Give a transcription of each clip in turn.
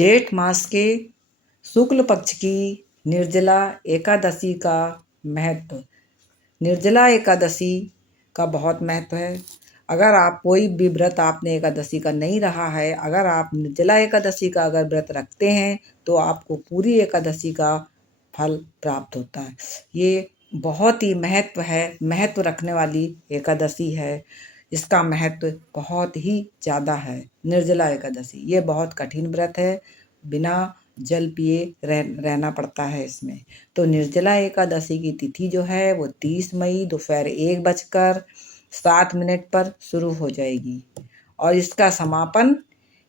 जेठ मास के शुक्ल पक्ष की निर्जला एकादशी का महत्व। निर्जला एकादशी का बहुत महत्व है। अगर आप कोई भी व्रत आपने एकादशी का नहीं रहा है, अगर आप निर्जला एकादशी का अगर व्रत रखते हैं तो आपको पूरी एकादशी का फल प्राप्त होता है। ये बहुत ही महत्व रखने वाली एकादशी है। इसका महत्व बहुत ही ज़्यादा है। निर्जला एकादशी ये बहुत कठिन व्रत है, बिना जल पिए रहना पड़ता है इसमें। तो निर्जला एकादशी की तिथि जो है वो 30 मई दोपहर 1:07 पर शुरू हो जाएगी और इसका समापन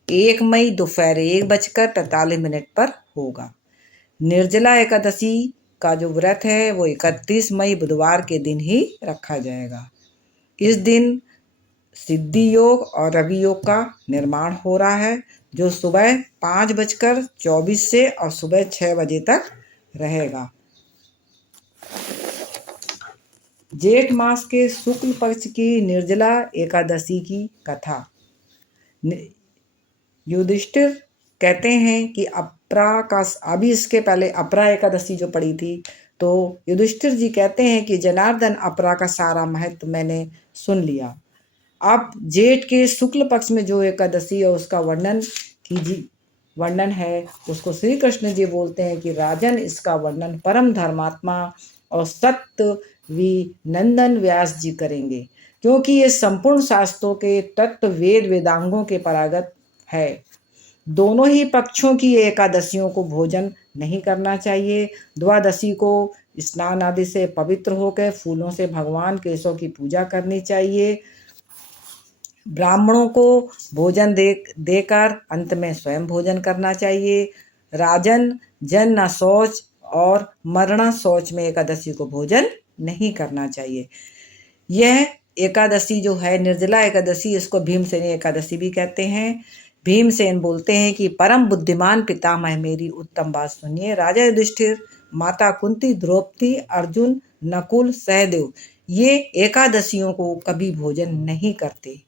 1 मई दोपहर 1:43 पर होगा। निर्जला एकादशी का जो व्रत है वो 31 मई बुधवार के दिन ही रखा जाएगा। इस दिन सिद्धि योग और रवि योग का निर्माण हो रहा है, जो सुबह 5:24 से और सुबह 6 बजे तक रहेगा। जेठ मास के शुक्ल पक्ष की निर्जला एकादशी की कथा। युधिष्ठिर कहते हैं कि अभी इसके पहले अपरा एकादशी जो पड़ी थी, तो युधिष्ठिर जी कहते हैं कि जनार्दन, अपरा का सारा महत्व मैंने सुन लिया। अब जेठ के शुक्ल पक्ष में जो एकादशी है उसका वर्णन है, उसको श्री कृष्ण जी बोलते हैं कि राजन, इसका वर्णन परम धर्मात्मा और सत्य नंदन व्यास जी करेंगे, क्योंकि ये संपूर्ण शास्त्रों के तत्व वेदांगों के परागत है। दोनों ही पक्षों की एकादशियों को भोजन नहीं करना चाहिए। द्वादशी को स्नान आदि से पवित्र होकर फूलों से भगवान केशव की पूजा करनी चाहिए। ब्राह्मणों को भोजन देकर अंत में स्वयं भोजन करना चाहिए। राजन, जन न शौच और मरणा शौच में एकादशी को भोजन नहीं करना चाहिए। यह एकादशी जो है निर्जला एकादशी, इसको भीमसेनी एकादशी भी कहते हैं। भीमसेन बोलते हैं कि परम बुद्धिमान पितामह, मेरी उत्तम बात सुनिए। राजा युधिष्ठिर, माता कुंती, द्रौपदी, अर्जुन, नकुल, सहदेव ये एकादशियों को कभी भोजन नहीं करते।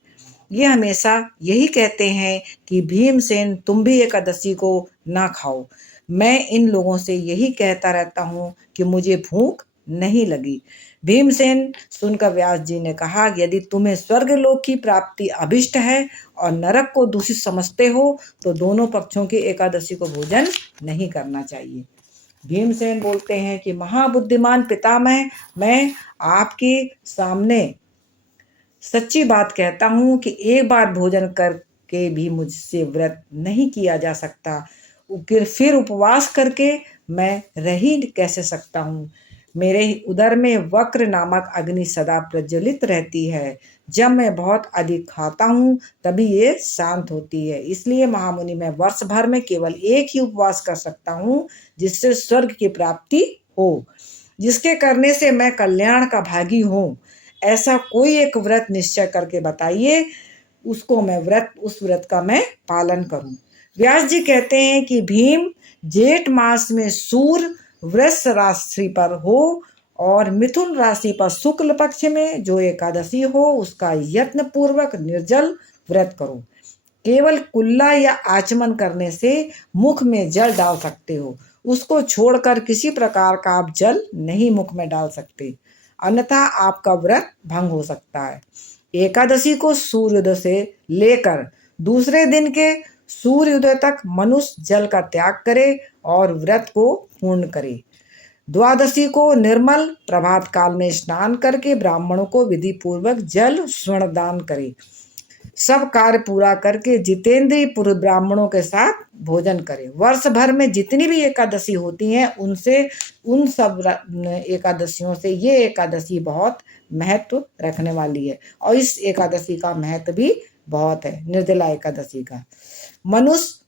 ये हमेशा यही कहते हैं कि भीमसेन, तुम भी एकादशी को ना खाओ। मैं इन लोगों से यही कहता रहता हूँ कि मुझे भूख नहीं लगी। भीमसेन सुनकर व्यास जी ने कहा, यदि तुम्हें स्वर्ग लोक की प्राप्ति अभिष्ट है और नरक को दूषित समझते हो तो दोनों पक्षों की एकादशी को भोजन नहीं करना चाहिए। भीमसेन बोलते हैं कि महाबुद्धिमान पितामह, मैं आपके सामने सच्ची बात कहता हूँ कि एक बार भोजन करके भी मुझसे व्रत नहीं किया जा सकता, फिर उपवास करके मैं रह ही कैसे सकता हूँ। मेरे उदर में वक्र नामक अग्नि सदा प्रज्वलित रहती है। जब मैं बहुत अधिक खाता हूँ तभी ये शांत होती है। इसलिए महामुनि, मैं वर्ष भर में केवल एक ही उपवास कर सकता हूँ जिससे स्वर्ग की प्राप्ति हो, जिसके करने से मैं कल्याण का भागी हूँ। ऐसा कोई एक व्रत निश्चय करके बताइए, उस व्रत का मैं पालन करूं। व्यास जी कहते हैं कि भीम, जेठ मास में सूर्य वृष राशि पर हो और मिथुन राशि पर शुक्ल पक्ष में जो एकादशी हो उसका यत्न पूर्वक निर्जल व्रत करो। केवल कुल्ला या आचमन करने से मुख में जल डाल सकते हो, उसको छोड़कर किसी प्रकार का आप जल नहीं मुख में डाल सकते, अन्यथा आपका व्रत भंग हो सकता है। एकादशी को सूर्योदय से लेकर दूसरे दिन के सूर्योदय तक मनुष्य जल का त्याग करे और व्रत को पूर्ण करे। द्वादशी को निर्मल प्रभात काल में स्नान करके ब्राह्मणों को विधि पूर्वक जल स्वर्ण दान करे। सब कार्य पूरा करके जितेंद्रीय पुरुष ब्राह्मणों के साथ भोजन करें। वर्ष भर में जितनी भी एकादशी होती हैं उन सब एकादशियों से ये एकादशी बहुत महत्व रखने वाली है और इस एकादशी का महत्व भी बहुत है, निर्जला एकादशी का। मनुष्य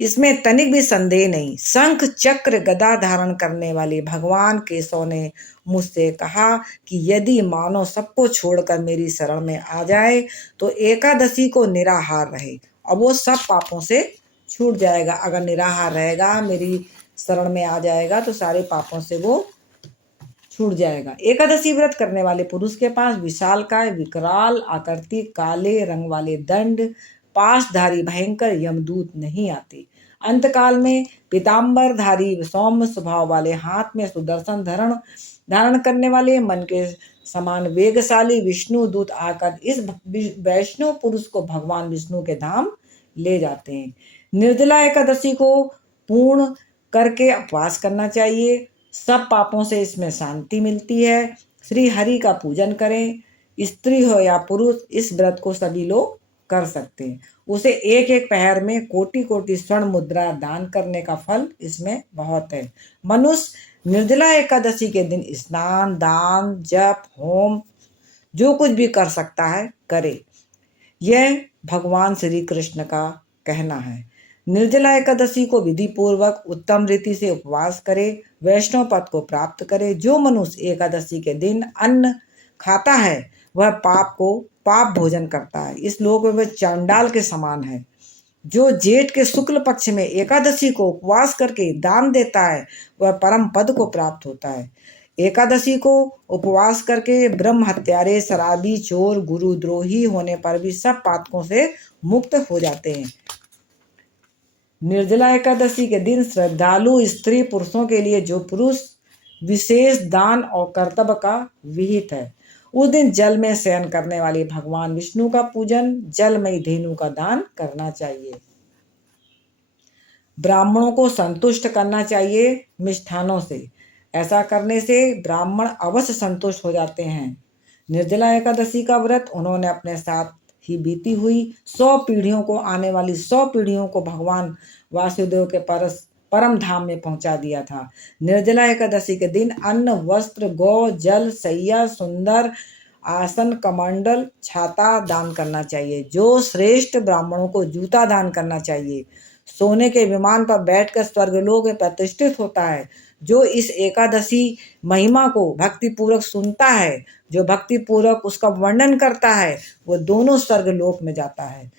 इसमें तनिक भी संदेह नहीं। शंख चक्र गदा धारण करने वाले भगवान केशव ने मुझसे कहा कि यदि मानव सबको छोड़कर मेरी शरण में आ जाए तो एकादशी को निराहार रहे और वो सब पापों से छूट जाएगा। अगर निराहार रहेगा, मेरी शरण में आ जाएगा तो सारे पापों से वो छूट जाएगा। एकादशी व्रत करने वाले पुरुष के पास विशालकाय विकराल आकृति काले रंग वाले दंड, पाशधारी भयंकर यमदूत नहीं आते। अंतकाल में पीताम्बरधारी सौम्य स्वभाव वाले, हाथ में सुदर्शन धारण करने वाले, मन के समान वेगशाली विष्णु दूत आकर इस वैष्णव पुरुष को भगवान विष्णु के धाम ले जाते हैं। निर्जला एकादशी को पूर्ण करके उपवास करना चाहिए। सब पापों से इसमें शांति मिलती है। श्री हरि का पूजन करें। स्त्री हो या पुरुष, इस व्रत को सभी लोग कर सकते हैं। उसे एक एक पहर में कोटि कोटि स्वर्ण मुद्रा दान करने का फल इसमें बहुत है। मनुष्य निर्जला एकादशी के दिन स्नान, दान, जप, होम जो कुछ भी कर सकता है करे। यह भगवान श्री कृष्ण का कहना है। निर्जला एकादशी को विधि पूर्वक उत्तम रीति से उपवास करे, वैष्णव पद को प्राप्त करे। जो मनुष्य एकादशी के दिन अन्न खाता है वह पाप भोजन करता है। इस लोक में वह चांडाल के समान है। जो जेठ के शुक्ल पक्ष में एकादशी को उपवास करके दान देता है वह परम पद को प्राप्त होता है। एकादशी को उपवास करके ब्रह्म हत्यारे, शराबी, चोर, गुरुद्रोही होने पर भी सब पातकों से मुक्त हो जाते हैं। निर्जला एकादशी के दिन श्रद्धालु स्त्री पुरुषों के लिए जो पुरुष विशेष दान और कर्तव्य का विहित है, उस दिन जल में शयन करने वाले भगवान विष्णु का पूजन, जलमयी धेनु का दान करना चाहिए। ब्राह्मणों को संतुष्ट करना चाहिए मिष्ठानों से। ऐसा करने से ब्राह्मण अवश्य संतुष्ट हो जाते हैं। निर्जला एकादशी का व्रत उन्होंने अपने साथ ही बीती हुई 100 पीढ़ियों को, आने वाली 100 पीढ़ियों को भगवान वासुदेव के परम धाम में पहुंचा दिया था। निर्जला एकादशी के दिन अन्न, वस्त्र, गौ, जल, सैया, सुंदर आसन, कमंडल, छाता दान करना चाहिए। जो श्रेष्ठ ब्राह्मणों को जूता दान करना चाहिए। सोने के विमान पर बैठकर स्वर्गलोक में प्रतिष्ठित होता है। जो इस एकादशी महिमा को भक्ति पूर्वक सुनता है, जो भक्ति पूर्वक उसका वर्णन करता है, वो दोनों स्वर्गलोक में जाता है।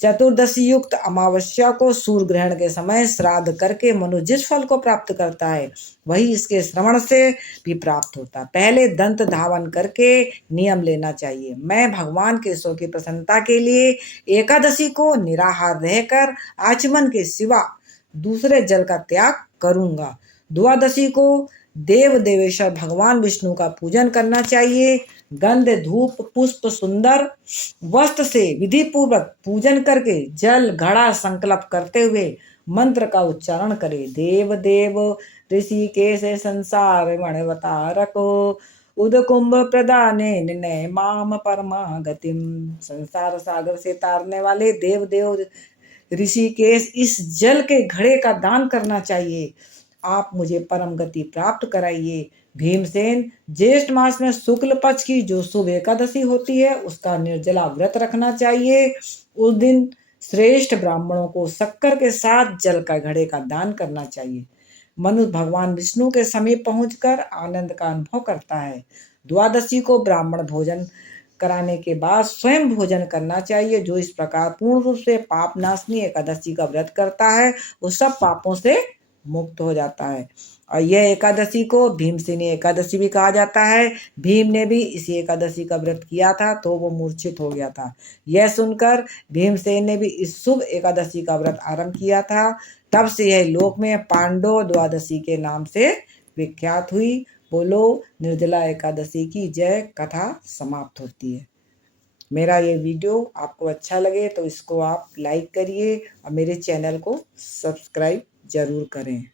चतुर्दशी युक्त अमावस्या को सूर्य ग्रहण के समय श्राद्ध करके मनुष्य जिस फल को प्राप्त करता है वही इसके श्रवण से भी प्राप्त होता है। पहले दंत धावन करके नियम लेना चाहिए। मैं भगवान केशव की प्रसन्नता के लिए एकादशी को निराहार रहकर आचमन के सिवा दूसरे जल का त्याग करूंगा। द्वादशी को देव देवेश्वर भगवान विष्णु का पूजन करना चाहिए। गंध, धूप, पुष्प, सुंदर वस्त्र से विधि पूर्वक पूजन करके जल घड़ा संकल्प करते हुए मंत्र का उच्चारण करे। देव देव ऋषिकेश संसार मणवतारको उदकुंभ प्रदाने निनय माम परमा गतिम। संसार सागर से तारने वाले देव देव ऋषिकेश, इस जल के घड़े का दान करना चाहिए। आप मुझे परम गति प्राप्त कराइए। भीमसेन, ज्येष्ठ मास में शुक्ल पक्ष की जो शुभ एकादशी होती है उसका निर्जला व्रत रखना चाहिए। उस दिन श्रेष्ठ ब्राह्मणों को शक्कर के साथ जल का घड़े का दान करना चाहिए। मनुष्य भगवान विष्णु के समीप पहुंचकर आनंद का अनुभव करता है। द्वादशी को ब्राह्मण भोजन कराने के बाद स्वयं भोजन करना चाहिए। जो इस प्रकार पूर्ण रूप से पाप नाशनी एकादशी का व्रत करता है वो सब पापों से मुक्त हो जाता है। और यह एकादशी को भीमसेनी एकादशी भी कहा जाता है। भीम ने भी इसी एकादशी का व्रत किया था तो वो मूर्छित हो गया था। यह सुनकर भीमसेन ने भी इस शुभ एकादशी का व्रत आरंभ किया था। तब से यह लोक में पांडव द्वादशी के नाम से विख्यात हुई। बोलो निर्जला एकादशी की जय। कथा समाप्त होती है। मेरा ये वीडियो आपको अच्छा लगे तो इसको आप लाइक करिए और मेरे चैनल को सब्सक्राइब जरूर करें।